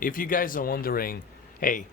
If you guys are wondering, hey,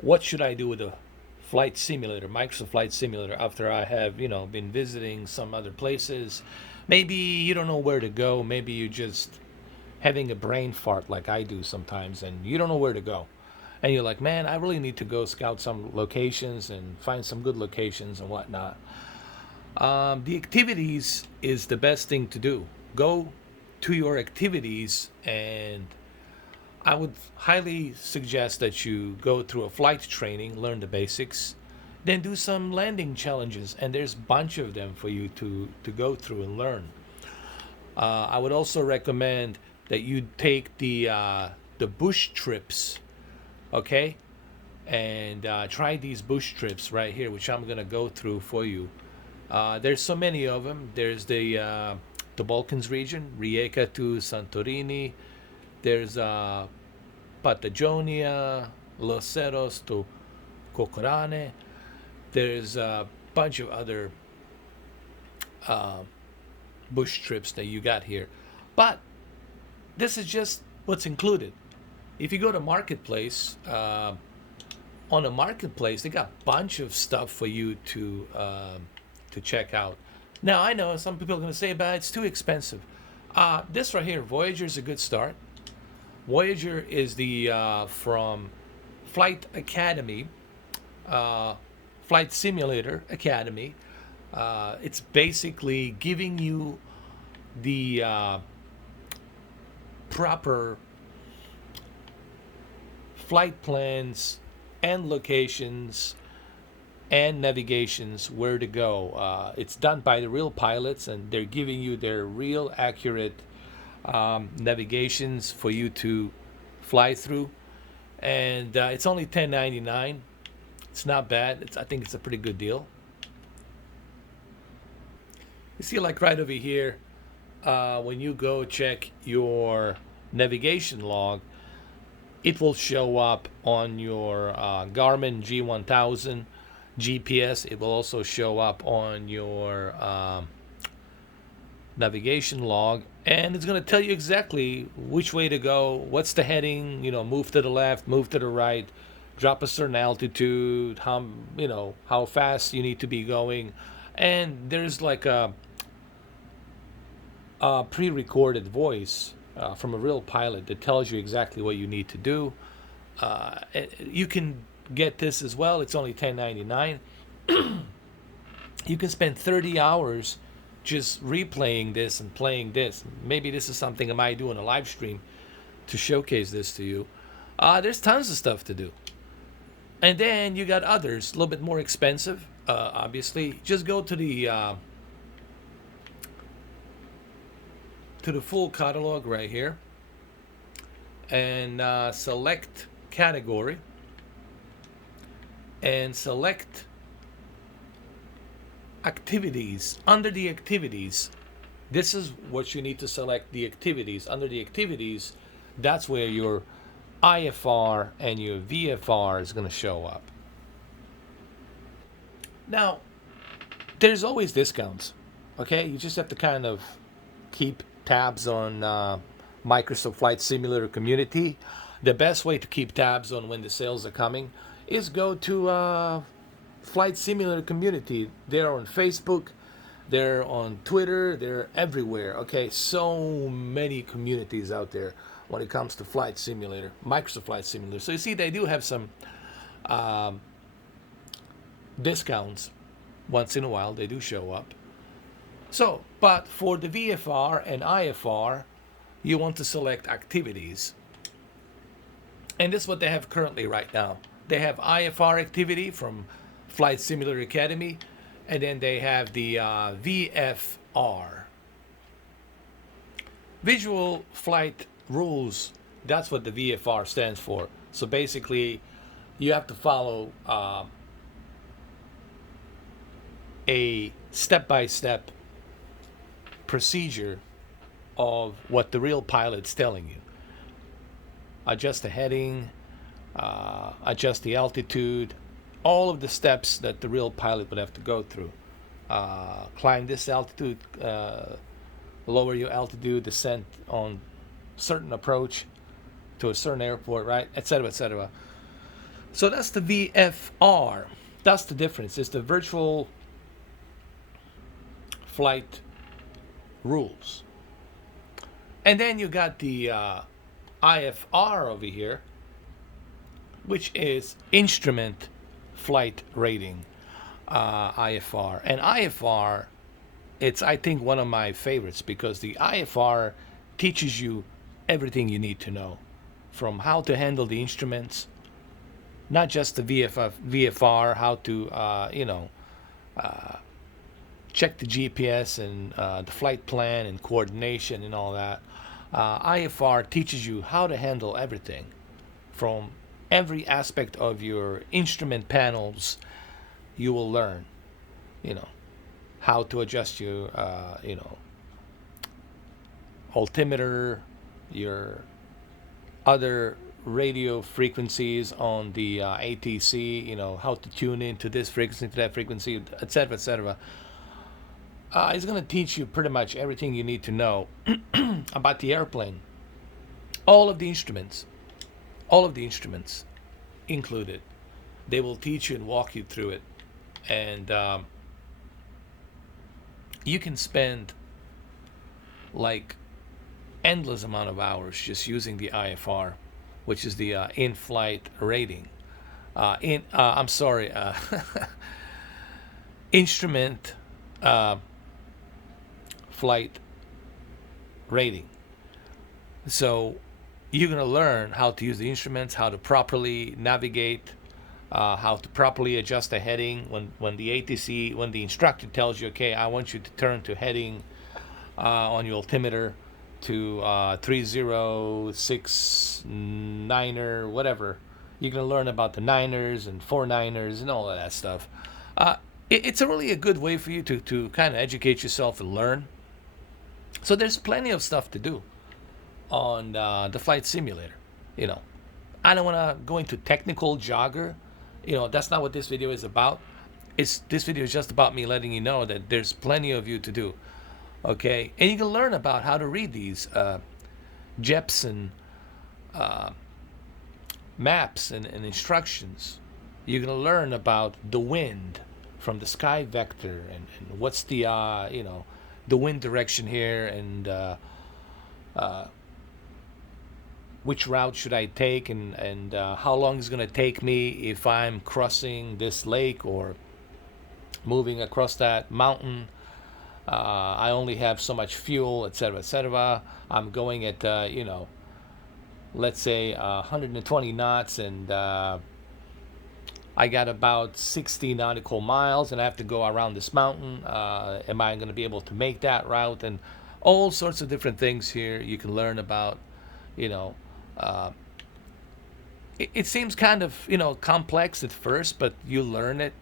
what should I do with a flight simulator, Microsoft Flight Simulator, after I have, been visiting some other places? Maybe you don't know where to go. Maybe you just having a brain fart like I do sometimes, and you don't know where to go. And you're like, man, I really need to go scout some locations and find some good locations and whatnot. The activities is the best thing to do. Go to your activities, and I would highly suggest that you go through a flight training, learn the basics, then do some landing challenges, and there's a bunch of them for you to go through and learn. I would also recommend that you take the bush trips, okay, and try these bush trips right here, which I'm gonna go through for you. There's so many of them. There's the Balkans region, Rijeka to Santorini. There's Patagonia, Los Cerros to Cocorane. There's a bunch of other uh, bush trips that you got here. But this is just what's included. If you go to Marketplace, on a Marketplace, they got a bunch of stuff for you to check out. Now, I know some people are going to say, but it's too expensive. This right here, Voyager, is a good start. Voyager is the from Flight Academy, uh, Flight Simulator Academy. It's basically giving you the proper flight plans and locations and navigations where to go. It's done by the real pilots, and they're giving you their real accurate navigations for you to fly through. And it's only $10.99. It's not bad. I think it's a pretty good deal. You see, like right over here, when you go check your navigation log, it will show up on your Garmin G1000 GPS. It will also show up on your navigation log, and it's going to tell you exactly which way to go, what's the heading, move to the left, move to the right, drop a certain altitude, how fast you need to be going. And there's like a pre-recorded voice from a real pilot that tells you exactly what you need to do. You can get this as well. It's only $10.99. You can spend 30 hours just replaying this and playing this. Maybe this is something I might do in a live stream to showcase this to you. There's tons of stuff to do. And then you got others, a little bit more expensive, obviously. Just go to the full catalog right here and select category and select activities. Under the activities, this is what you need to select, the activities. Under the activities, that's where your IFR and your VFR is going to show up. Now, there's always discounts, okay? You just have to kind of keep tabs on Microsoft Flight Simulator community. The best way to keep tabs on when the sales are coming is go to Flight Simulator community. They're on Facebook, they're on Twitter, they're everywhere. Okay, so many communities out there when it comes to Flight Simulator, Microsoft Flight Simulator. So you see, they do have some discounts once in a while. They do show up. So, but for the VFR and IFR, you want to select activities. And this is what they have currently right now. They have IFR activity from Flight Simulator Academy, and then they have the VFR. Visual Flight Rules, that's what the VFR stands for. So basically, you have to follow a step-by-step procedure of what the real pilot's telling you. Adjust the heading, adjust the altitude, all of the steps that the real pilot would have to go through. Climb this altitude, lower your altitude, descent on certain approach. to a certain airport, right, etc., etc. So that's the VFR. That's the difference. It's the virtual flight rules. And then you got the IFR over here, which is instrument flight rating, IFR. And IFR, it's, I think, one of my favorites because the IFR teaches you everything you need to know, from how to handle the instruments, not just the VFR, how to, check the GPS and the flight plan and coordination and all that. IFR teaches you how to handle everything from every aspect of your instrument panels. You will learn, how to adjust your, altimeter, your other radio frequencies on the ATC, how to tune into this frequency, to that frequency, etc., etc. It's going to teach you pretty much everything you need to know about the airplane. All of the instruments included. They will teach you and walk you through it. And you can spend like endless amount of hours just using the IFR, which is the in-flight rating. Instrument flight rating. So you're going to learn how to use the instruments, how to properly navigate, how to properly adjust the heading when the ATC, when the instructor tells you, okay, I want you to turn to heading on your altimeter to 3069er, whatever. You're going to learn about the 9ers and 49ers and all of that stuff. It's really a good way for you to kind of educate yourself and learn. So there's plenty of stuff to do on the flight simulator. I don't want to go into technical jargon. That's not what this video is about. This video is just about me letting you know that there's plenty of you to do. Okay, and you can learn about how to read these JEPs and maps and instructions. You're going to learn about the wind from the sky vector and what's the the wind direction here, and which route should I take, and how long is going to take me if I'm crossing this lake or moving across that mountain. I only have so much fuel, etc., etc. I'm going at let's say 120 knots, and I got about 60 nautical miles, and I have to go around this mountain. Am I going to be able to make that route? And all sorts of different things here you can learn about. It seems kind of complex at first, but you learn it.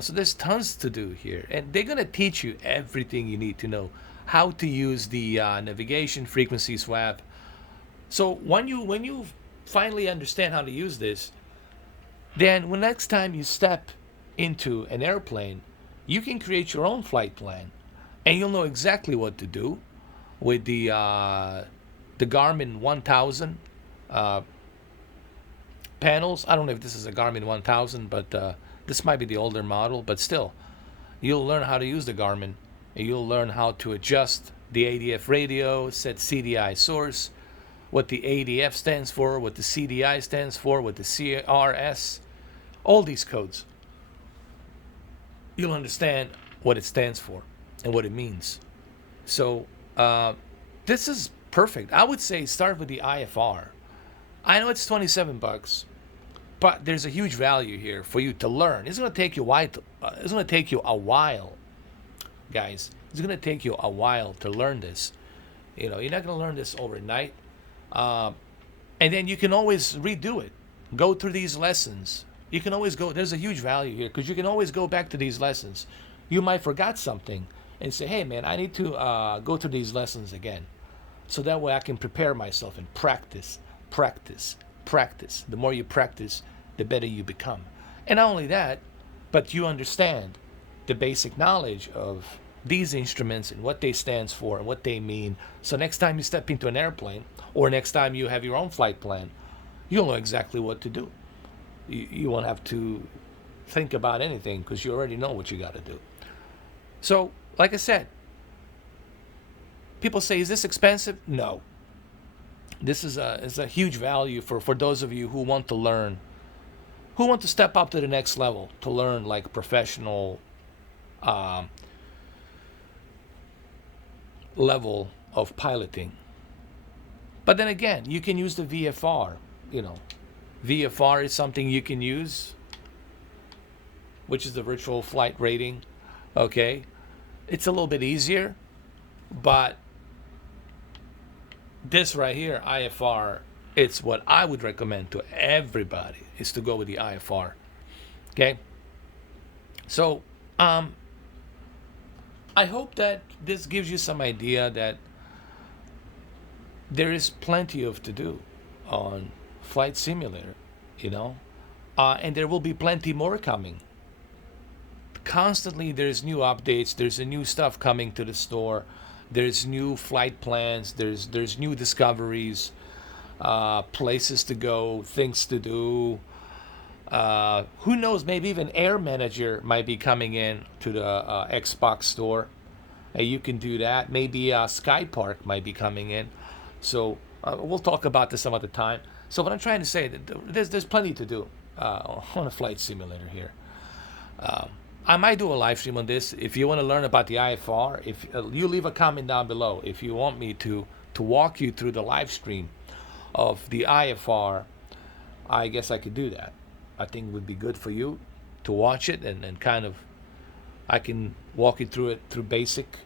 So there's tons to do here, and they're going to teach you everything you need to know, how to use the navigation frequency swap. So when you finally understand how to use this, then when next time you step into an airplane, you can create your own flight plan, and you'll know exactly what to do with the Garmin 1000 panels. I don't know if this is a Garmin 1000, but this might be the older model, but still, you'll learn how to use the Garmin, and you'll learn how to adjust the ADF radio, set CDI source, what the ADF stands for, what the CDI stands for, what the CRS, all these codes. You'll understand what it stands for and what it means. So this is perfect. I would say start with the IFR. I know it's $27, but there's a huge value here for you to learn. It's going to take you a while, guys. It's going to take you a while to learn this. You're not going to learn this overnight. And then you can always redo it. Go through these lessons. You can always go. There's a huge value here because you can always go back to these lessons. You might forgot something and say, hey, man, I need to go through these lessons again. So that way I can prepare myself and practice. The more you practice, the better you become. And not only that, but you understand the basic knowledge of these instruments and what they stands for and what they mean. So next time you step into an airplane or next time you have your own flight plan, you'll know exactly what to do. You won't have to think about anything because you already know what you got to do. So, like I said, people say, is this expensive? No. This is a huge value for those of you who want to learn, who want to step up to the next level, to learn like professional level of piloting. But then again, you can use the VFR. VFR is something you can use, which is the virtual flight rating. Okay, it's a little bit easier, but this right here, IFR, it's what I would recommend to everybody is to go with the IFR. Okay, so I hope that this gives you some idea that there is plenty of to do on Flight Simulator, and there will be plenty more coming. Constantly, there's new updates. There's a new stuff coming to the store. There's new flight plans. There's new discoveries, places to go, things to do. Who knows? Maybe even Air Manager might be coming in to the Xbox store. You can do that. Maybe Sky Park might be coming in. So we'll talk about this some other time. So what I'm trying to say, there's plenty to do on a flight simulator here. I might do a live stream on this. If you want to learn about the IFR, if you leave a comment down below, if you want me to walk you through the live stream of the IFR, I guess I could do that. I think it would be good for you to watch it and kind of, I can walk you through it through basic,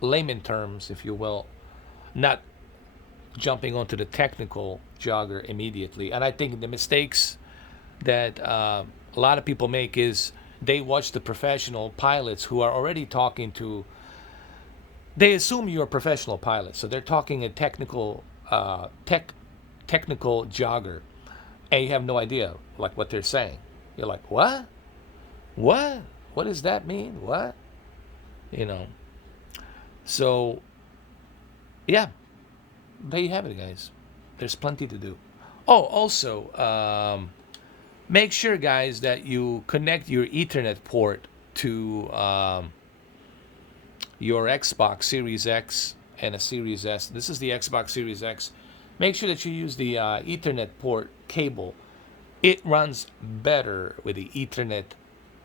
layman terms, if you will, not jumping onto the technical jogger immediately. And I think the mistakes that a lot of people make is they watch the professional pilots who are already talking to, they assume you're a professional pilot, so they're talking a technical technical jogger, and you have no idea like what they're saying. You're like, what does that mean? What? So yeah, there you have it, guys. There's plenty to do. Oh, also, make sure, guys, that you connect your Ethernet port to your Xbox Series X and a Series S. This is the Xbox Series X. Make sure that you use the Ethernet port cable. It runs better with the Ethernet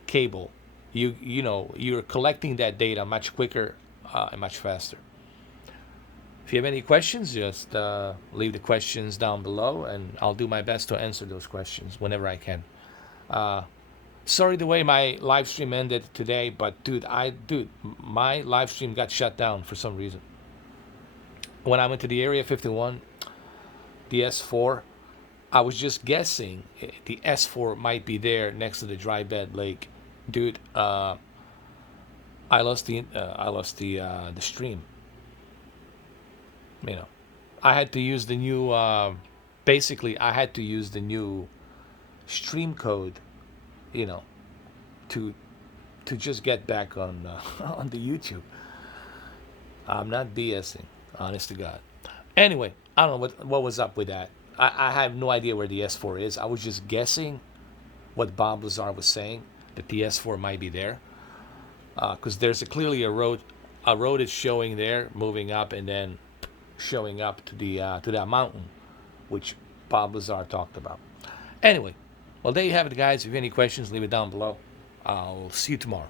cable. You're collecting that data much quicker and much faster. If you have any questions, just leave the questions down below, and I'll do my best to answer those questions whenever I can. Sorry the way my live stream ended today, but dude, my live stream got shut down for some reason. When I went to the Area 51, the S4, I was just guessing the S4 might be there next to the dry bed lake. Dude, I lost the stream. I had to use the new, basically I had to use the new stream code, to just get back on on the YouTube. I'm not BSing, honest to God. Anyway, I don't know what was up with that. I have no idea where the S4 is. I was just guessing what Bob Lazar was saying, that the S4 might be there, because there's clearly a road is showing there, moving up, and then showing up to that mountain, which Bob Lazar talked about. Anyway, well, there you have it, guys. If you have any questions, leave it down below. I'll see you tomorrow.